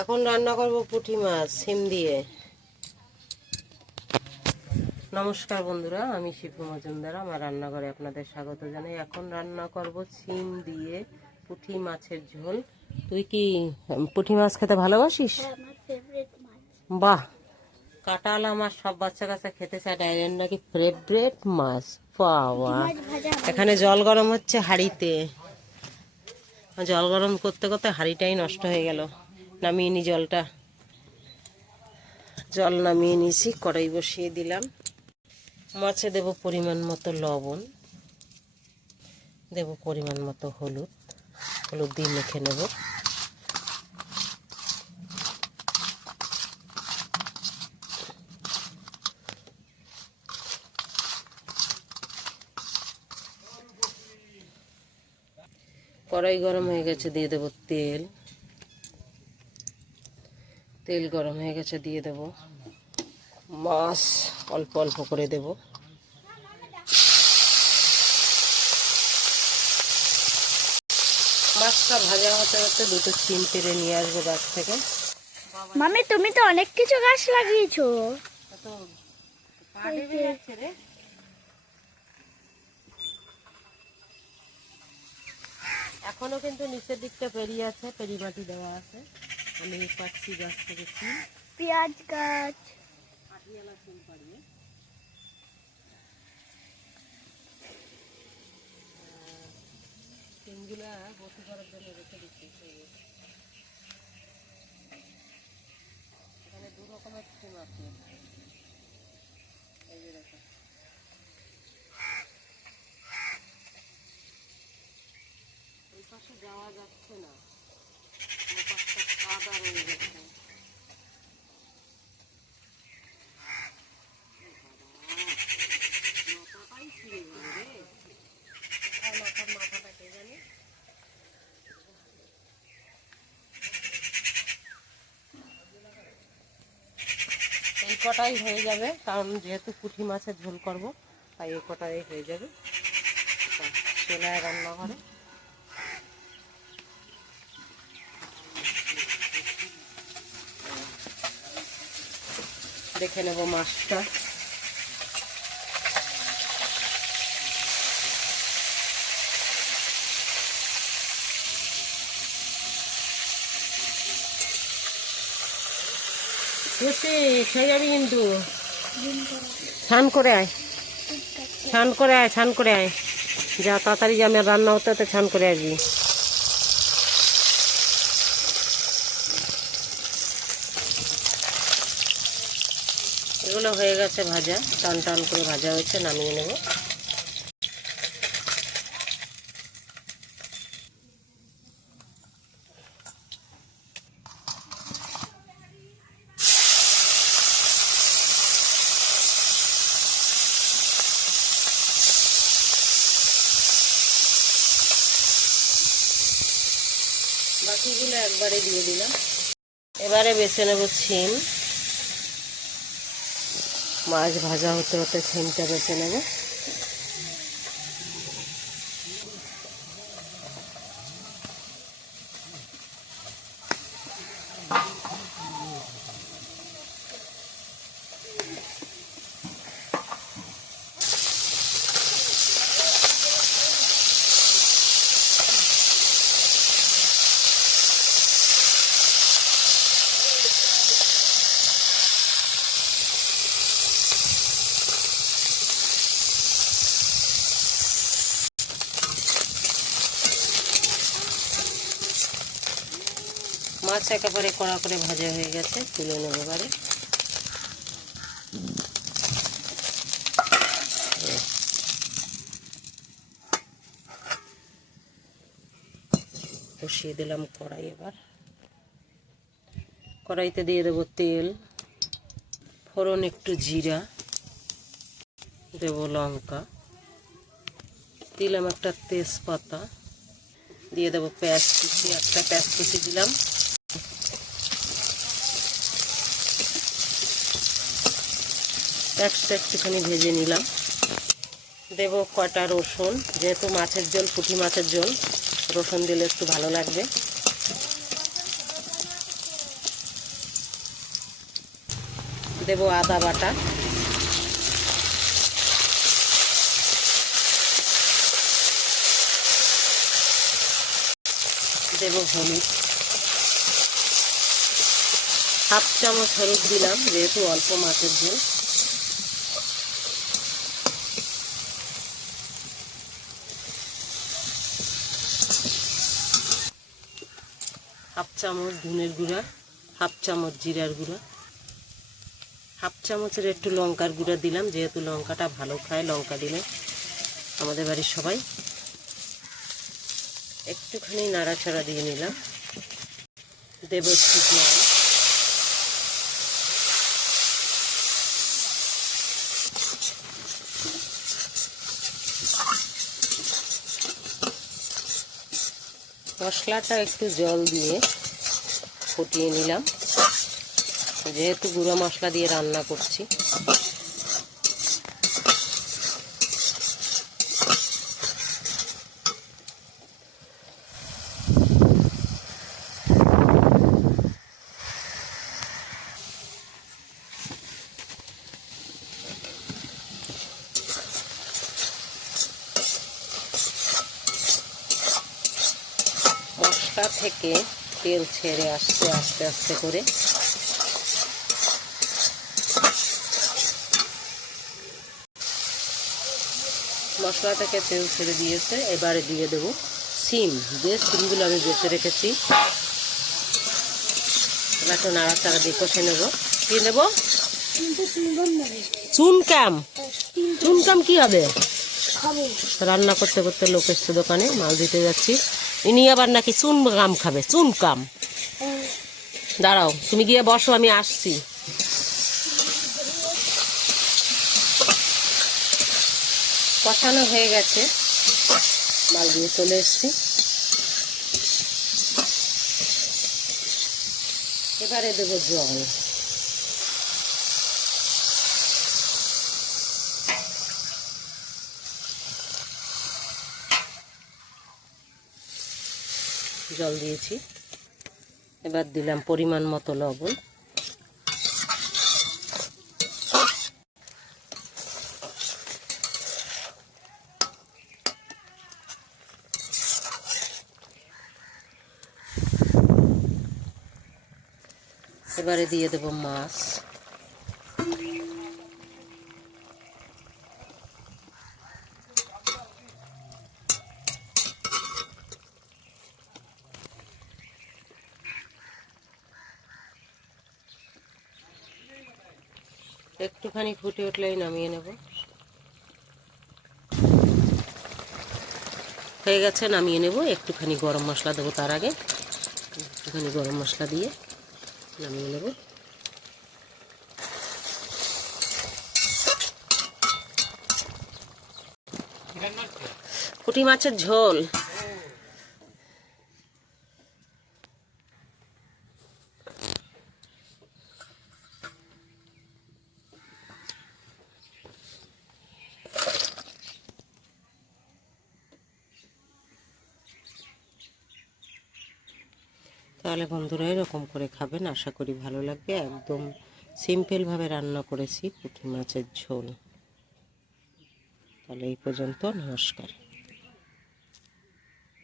এখন রান্না করব পুঁটি মাছ সিম দিয়ে। নমস্কার বন্ধুরা, আমি শিপু মজুমদার, আমার রান্নাঘরে আপনাদের স্বাগত জানাই। এখন রান্না করব সিম দিয়ে পুঁটি মাছের ঝোল। তুই কি পুঁটি মাছ খেতে ভালোবাসিস? বাহ, কাঁটালা মাছ সব বাচ্চা কাচ্চা খেতে চায়, ডাইরেন নাকি ফেভারিট মাছ। বাবা, এখানে জল গরম হচ্ছে হাঁড়িতে। জল গরম করতে করতে হাঁড়িটাই নষ্ট হয়ে গেল। নামিয়ে নি জলটা, জল নামিয়ে নিয়েছি, কড়াই বসিয়ে দিলাম। মাছে দেব পরিমাণ মতো লবণ, দেব পরিমাণ মতো হলুদ, হলুদ দিয়ে মেখে নেব। কড়াই গরম হয়ে গেছে, দিয়ে দেব তেল। তেল গরম হয়ে গেছে, দিয়ে দেব মাছ, অল্প অল্প করে দেব। মাছটা ভাজা হতে হতে দুটো সিম পেড়ে নিয়ে আসবো গাছ থেকে। মামি, তুমি তো অনেক কিছু গাছ লাগিয়েছো। এখনো কিন্তু নিচের দিকটা পেরিয়ে আছে, পেরিমাটি দেওয়া আছে। আমি পাচ্ছি গাছ থেকে সিম, পেঁয়াজ গাছ, পাটিয়ালা সিম পাড়িয়ে। সিমগুলা বসে করার জন্য রেখে দিচ্ছি। এখানে দু রকমের সিম আছে, এই যে দেখো। ওই পাশে যাওয়া যাচ্ছে না, ওই পাশটা কাদা রয়ে গেছে। মাথাটাই ছিঁড়ে গেল রে, কোথায় মাথাটা কে জানে। এই কটাই হয়ে যাবে, কারণ যেহেতু পুঁটি মাছের ঝোল করব, তাই এই কটাই হয়ে যাবে। চুলায় রান্না করে দেখে নেব মাছটা। বুঝছি, খেয়ে যাবি কিন্তু। স্নান করে আয়, স্নান করে আয়, স্নান করে আয়, যা তাড়াতাড়ি যে আমার রান্না হতে হতে স্নান করে আসবি। এগুলো হয়ে গেছে ভাজা, টান টান করে ভাজা হয়েছে, নামিয়ে নেব। বাকিগুলো একবারে দিয়ে দিলাম। এবারে বেছে নেব সিম। মাছ ভাজা হতে হতে সিমটা বেছে নেব। মাছ একেবারে কড়া করে ভাজা হয়ে গেছে, তুলে নেব এবারে। বসিয়ে দিলাম কড়াই। এবার কড়াইতে দিয়ে দেবো তেল, ফোড়ন একটু জিরা, দেব লঙ্কা, দিলাম একটা তেজপাতা, দিয়ে দেবো পেঁয়াজ কুচি, একটা পেঁয়াজ কুচি দিলাম। একটুখানি ভেজে নিলাম। দেব কটা রসুন, যেহেতু মাছের ঝোল, পুঁটি মাছের ঝোল, রসুন দিলে একটু ভালো লাগবে। দেব আদা বাটা, দেব হলুদ, হাফ চামচ হলুদ দিলাম যেহেতু অল্প মাছের ঝোল। হাফ চামচ ধনের গুঁড়া, হাফ চামচ জিরার গুঁড়া, হাফ চামচের একটু লঙ্কার গুঁড়া দিলাম যেহেতু লঙ্কাটা ভালো খায়, লঙ্কা দিলে আমাদের বাড়ির সবাই। একটুখানি নাড়াচাড়া দিয়ে নিলাম, দেব একটু জল, মশলাটা একটু জল দিয়ে ফুটিয়ে নিলাম যেহেতু গুঁড়ো মশলা দিয়ে রান্না করছি। মশলা থেকে তেল ছেড়ে আসছে আস্তে আস্তে করে। মশলা থেকে তেল ছেড়ে দিয়েছে, এবারে দিয়ে দেব সিম, যে সিমগুলো আমি বেছে রেখেছি। এবার একটু নাড়াচাড়া দিয়ে কষে নেব। কি নেব? চুনকাম। চুনকাম কি হবে? রান্না করতে করতে লোক এসছে দোকানে, মাল দিতে যাচ্ছি। ইনি আবার নাকি চুনকাম খাবে। চুনকাম, দাঁড়াও তুমি গিয়ে বসো, আমি আসছি। কষানো হয়ে গেছে, মাল দিয়ে চলে এসছি। এবারে দেবো জল, জল দিয়েছি। এবার দিলাম পরিমাণ মতো লবণ, এবারে দিয়ে দেব মাছ, একটুখানি ফুটে উঠলেই নামিয়ে নেব। হয়ে গেছে, নামিয়ে নেব। একটুখানি গরম মশলা দেবো তার আগে, একটুখানি গরম মশলা দিয়ে নামিয়ে নেব। পুঁটি মাছের ঝোল। তাহলে বন্ধুরা এরকম করে খাবেন, আশা করি ভালো লাগবে। একদম সিম্পলভাবে রান্না করেছি পুঁটি মাছের ঝোল। তাহলে এই পর্যন্ত, নমস্কার।